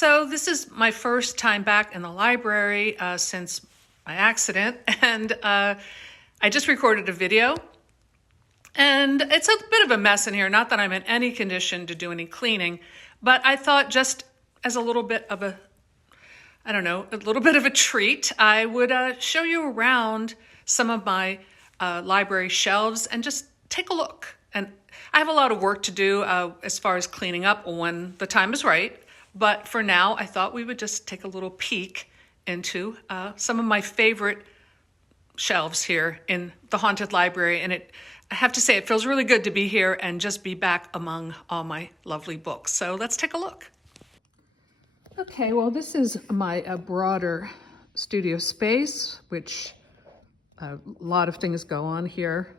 So this is my first time back in the library since my accident, and I just recorded a video, and it's a bit of a mess in here. Not that I'm in any condition to do any cleaning, but I thought just as a little bit of a, I don't know, a little bit of a treat, I would show you around some of my library shelves and just take a look. And I have a lot of work to do as far as cleaning up when the time is right. But for now, I thought we would just take a little peek into some of my favorite shelves here in the Haunted Library. And I have to say, it feels really good to be here and just be back among all my lovely books. So let's take a look. Okay, well, this is my broader studio space, which a lot of things go on here.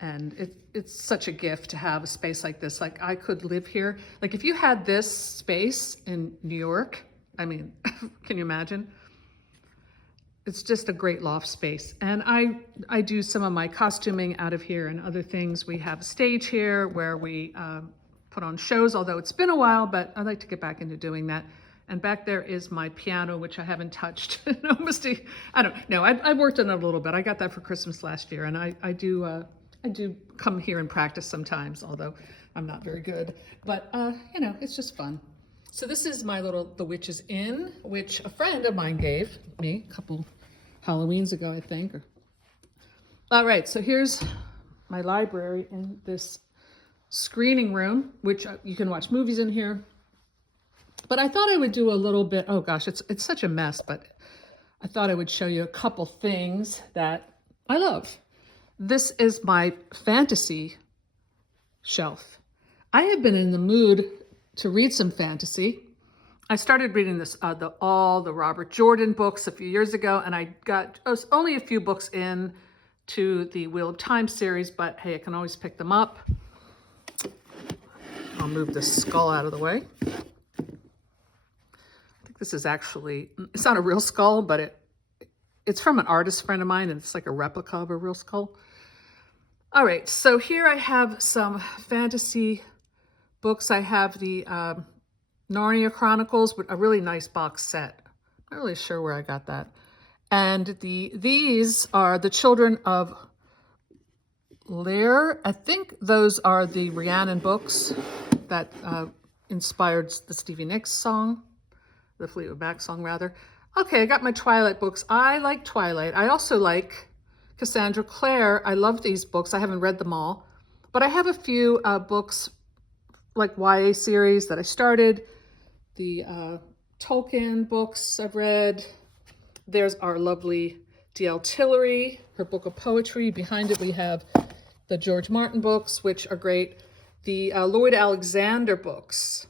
And it's such a gift to have a space like this. Like, I could live here. Like, if you had this space in New York, I mean, can you imagine? It's just a great loft space. And I do some of my costuming out of here and other things. We have a stage here where we put on shows, although it's been a while, but I'd like to get back into doing that. And back there is my piano, which I haven't touched in almost I don't know. I've worked on it a little bit. I got that for Christmas last year, and I do come here and practice sometimes, although I'm not very good. But, you know, it's just fun. So this is my little The Witch's Inn, which a friend of mine gave me a couple Halloweens ago, I think. All right, so here's my library in this screening room, which you can watch movies in here. But I thought I would do a little bit, oh gosh, it's such a mess, but I thought I would show you a couple things that I love. This is my fantasy shelf. I have been in the mood to read some fantasy. I started reading all the Robert Jordan books a few years ago, and I was only a few books in to the Wheel of Time series, but hey, I can always pick them up. I'll move this skull out of the way. I think this is actually, it's not a real skull, but it's from an artist friend of mine, and it's like a replica of a real skull. All right, so here I have some fantasy books. I have the Narnia Chronicles, with a really nice box set. I'm not really sure where I got that. And these are the Children of Lear. I think those are the Rhiannon books that inspired the Stevie Nicks song, the Fleetwood Mac song, rather. Okay, I got my Twilight books. I like Twilight. I also like Cassandra Clare. I love these books. I haven't read them all, but I have a few books like YA series that I started. The Tolkien books I've read. There's our lovely D.L. Tillery, her book of poetry. Behind it we have the George Martin books, which are great. The Lloyd Alexander books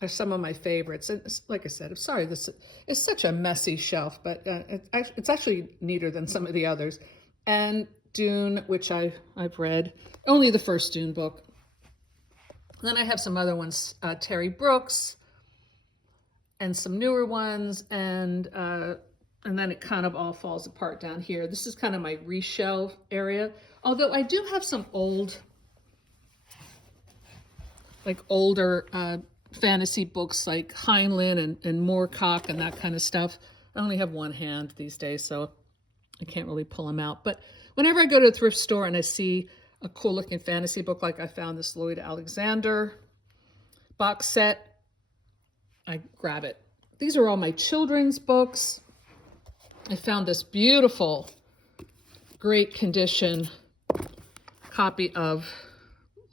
are some of my favorites. And like I said, I'm sorry, this is such a messy shelf, but it's actually neater than some of the others. And Dune, which I've read, only the first Dune book. Then I have some other ones, Terry Brooks, and some newer ones, and then it kind of all falls apart down here. This is kind of my reshelve area, although I do have some older fantasy books like Heinlein and Moorcock and that kind of stuff. I only have one hand these days, so I can't really pull them out. But whenever I go to a thrift store and I see a cool looking fantasy book, like I found this Lloyd Alexander box set, I grab it. These are all my children's books. I found this beautiful, great condition copy of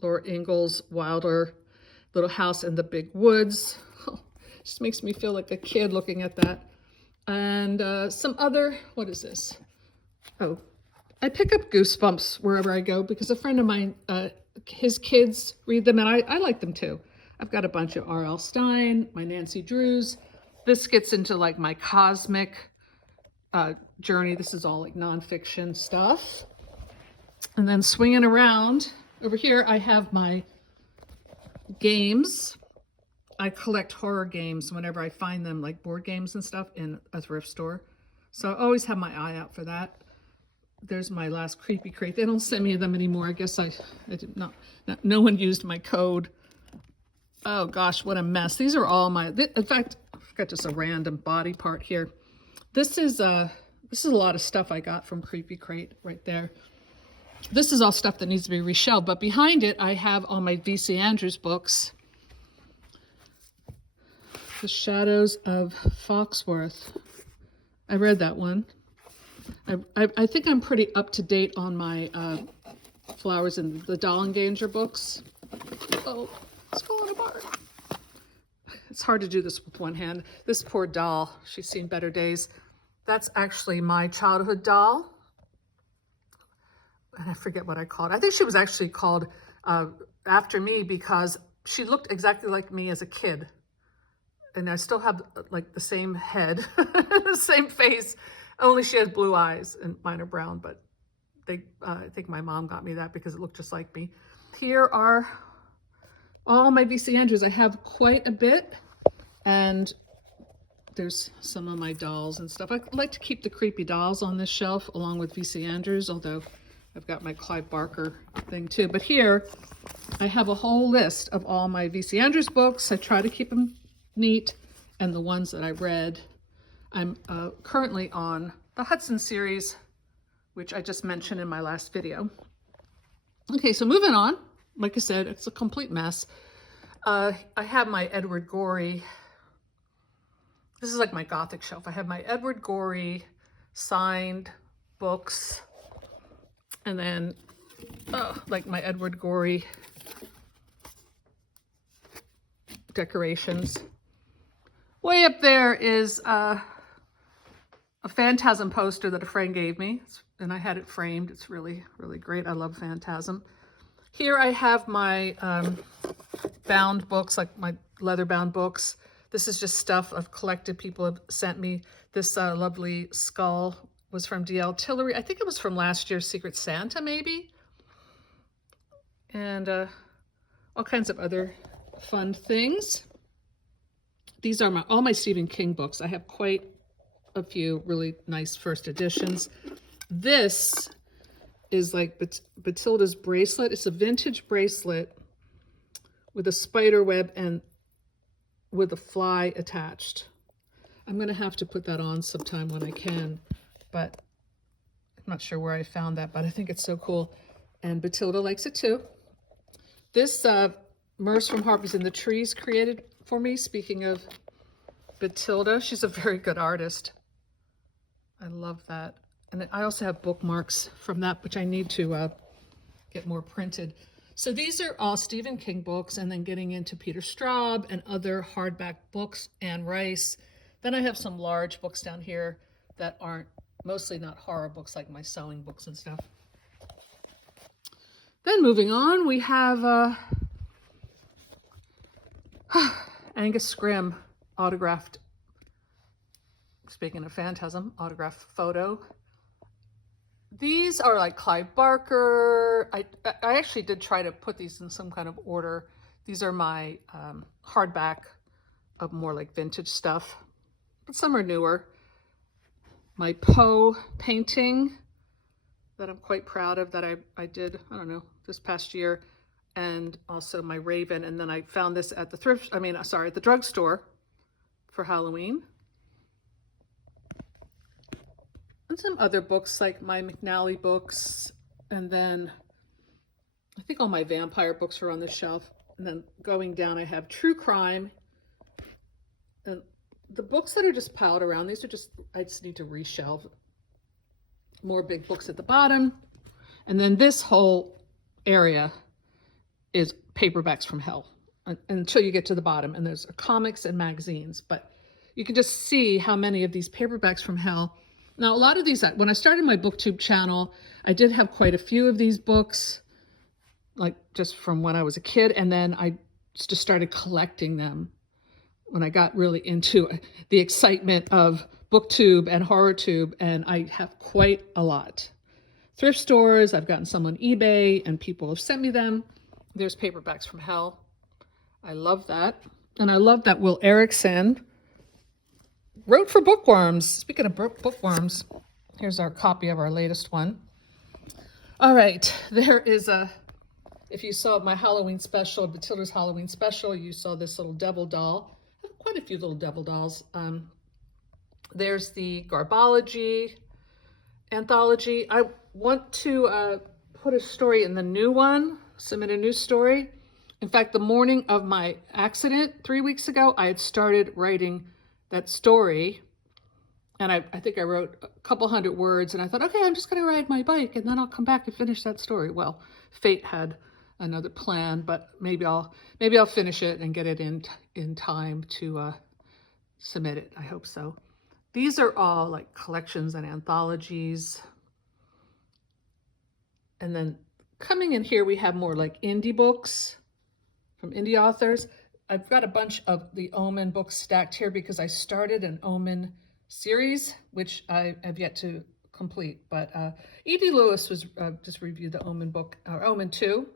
Laura Ingalls Wilder, Little House in the Big Woods. Just makes me feel like a kid looking at that. And some other, what is this? Oh, I pick up Goosebumps wherever I go because a friend of mine, his kids read them, and I like them too. I've got a bunch of R.L. Stine, my Nancy Drews. This gets into like my cosmic journey. This is all like nonfiction stuff. And then swinging around over here, I have my games. I collect horror games whenever I find them, like board games and stuff, in a thrift store. So I always have my eye out for that. There's my last Creepy Crate. They don't send me them anymore. I guess I did not, no one used my code Oh gosh, what a mess. These are all my, in fact, I've got just a random body part here. This is a lot of stuff I got from Creepy Crate right there. This is all stuff that needs to be reshelved, but behind it I have all my V.C. Andrews books. The Shadows of Foxworth. I read that one. I think I'm pretty up to date on my Flowers in the Dollenganger books. Oh, it's falling apart. It's hard to do this with one hand. This poor doll, she's seen better days. That's actually my childhood doll. And I forget what I called it. I think she was actually called after me because she looked exactly like me as a kid. And I still have like the same head, the same face, only she has blue eyes and mine are brown, but I think my mom got me that because it looked just like me. Here are all my V.C. Andrews. I have quite a bit, and there's some of my dolls and stuff. I like to keep the creepy dolls on this shelf along with V.C. Andrews, although I've got my Clive Barker thing too. But here I have a whole list of all my V.C. Andrews books. I try to keep them neat, and the ones that I read. I'm currently on the Hudson series, which I just mentioned in my last video. Okay, so moving on. Like I said, it's a complete mess. I have my Edward Gorey. This is like my Gothic shelf. I have my Edward Gorey signed books, and then like my Edward Gorey decorations. Way up there is a Phantasm poster that a friend gave me, and I had it framed. It's really, really great. I love Phantasm. Here I have my bound books, like my leather bound books. This is just stuff I've collected. People have sent me. This lovely skull was from D.L. Tillery. I think it was from last year's Secret Santa, maybe. And all kinds of other fun things. These are all my Stephen King books. I have quite a few really nice first editions. This is like Batilda's bracelet. It's a vintage bracelet with a spider web and with a fly attached. I'm going to have to put that on sometime when I can, but I'm not sure where I found that, but I think it's so cool. And Batilda likes it too. This Merce from Harper's in the Trees created for me. Speaking of Batilda, she's a very good artist. I love that. And I also have bookmarks from that, which I need to get more printed. So these are all Stephen King books, and then getting into Peter Straub and other hardback books, Anne Rice. Then I have some large books down here that aren't, mostly not horror books, like my sewing books and stuff. Then moving on, we have Angus Scrimm autographed, speaking of Phantasm, autographed photo. These are like Clive Barker. I actually did try to put these in some kind of order. These are my hardback of more like vintage stuff, but some are newer. My Poe painting that I'm quite proud of that I did, I don't know, this past year. And also my Raven. And then I found this at the at the drugstore for Halloween. And some other books like my McNally books. And then I think all my vampire books are on the shelf. And then going down, I have true crime. And the books that are just piled around, these are just, I just need to reshelve. More big books at the bottom. And then this whole area is paperbacks from hell until you get to the bottom, and there's comics and magazines, but you can just see how many of these paperbacks from hell. Now, a lot of these, when I started my BookTube channel, I did have quite a few of these books, like just from when I was a kid, and then I just started collecting them when I got really into the excitement of BookTube and HorrorTube, and I have quite a lot. Thrift stores, I've gotten some on eBay, and people have sent me them. There's paperbacks from hell. I love that. And I love that Will Erickson wrote for Bookworms. Speaking of Bookworms, here's our copy of our latest one. All right, there is If you saw my Halloween special, Batilda's Halloween special, you saw this little devil doll. I have quite a few little devil dolls. There's the Garbology anthology. I want to put a story in the new one, submit a new story. In fact, the morning of my accident 3 weeks ago, I had started writing that story. And I think I wrote a couple hundred words, and I thought, okay, I'm just going to ride my bike, and then I'll come back and finish that story. Well, fate had another plan, but maybe I'll finish it and get it in time to submit it. I hope so. These are all like collections and anthologies. And then coming in here, we have more like indie books from indie authors. I've got a bunch of the Omen books stacked here because I started an Omen series, which I have yet to complete. But E.D. Lewis was just reviewed the Omen book, or Omen 2.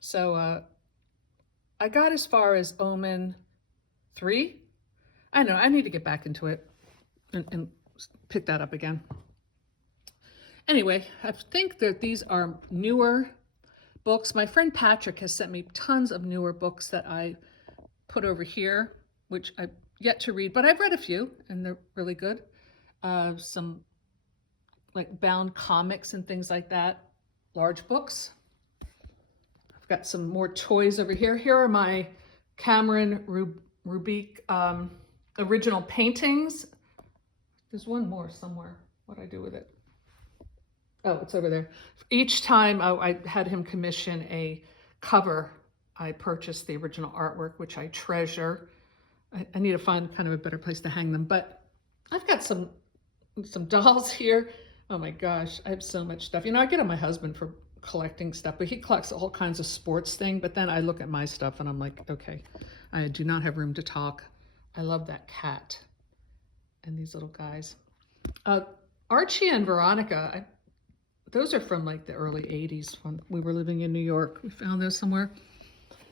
So I got as far as Omen 3. I know, I need to get back into it and pick that up again. Anyway, I think that these are newer books. My friend Patrick has sent me tons of newer books that I put over here, which I've yet to read, but I've read a few and they're really good. Some like bound comics and things like that, large books. I've got some more toys over here. Here are my Cameron Rubik original paintings. There's one more somewhere. What'd I do with it? Oh, it's over there. Each time I had him commission a cover, I purchased the original artwork, which I treasure. I need to find kind of a better place to hang them, but I've got some dolls here. Oh my gosh, I have so much stuff. You know, I get on my husband for collecting stuff, but he collects all kinds of sports things. But then I look at my stuff and I'm like, okay, I do not have room to talk. I love that cat and these little guys. Archie and Veronica, those are from like the early 80s when we were living in New York. We found those somewhere.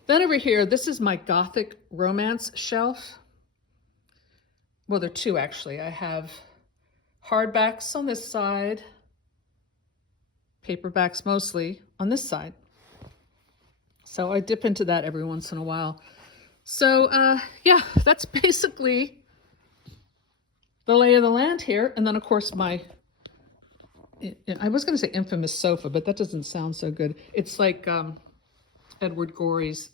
Then over here, this is my Gothic romance shelf. Well, there are two actually. I have hardbacks on this side, paperbacks mostly on this side. So I dip into that every once in a while. So yeah, that's basically the lay of the land here. And then of course I was going to say infamous sofa, but that doesn't sound so good. It's like Edward Gorey's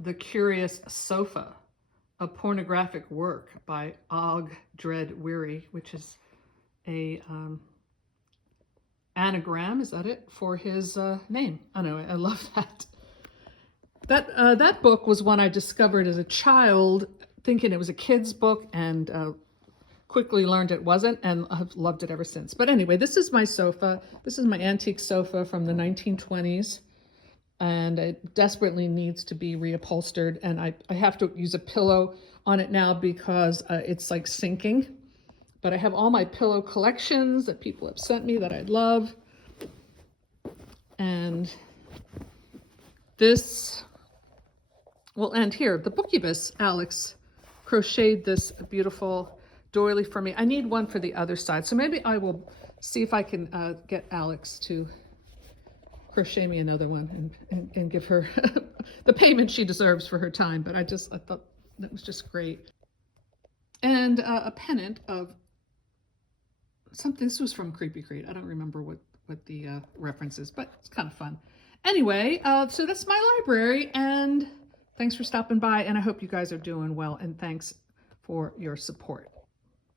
The Curious Sofa, a pornographic work by Og Dread Weary, which is a anagram, is that it, for his name. I know, I love that. That book was one I discovered as a child, thinking it was a kid's book, and quickly learned it wasn't, and I've loved it ever since. But anyway, this is my sofa. This is my antique sofa from the 1920s, and it desperately needs to be reupholstered, and I have to use a pillow on it now because it's like sinking. But I have all my pillow collections that people have sent me that I love. And this will end here. The Bookubus, Alex, crocheted this beautiful doily for me. I need one for the other side. So maybe I will see if I can get Alex to crochet me another one and give her the payment she deserves for her time. But I thought that was just great. And a pennant of something. This was from Creepy Crate. I don't remember what the reference is, but it's kind of fun. Anyway, so that's my library, and thanks for stopping by, and I hope you guys are doing well, and thanks for your support.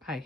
Bye.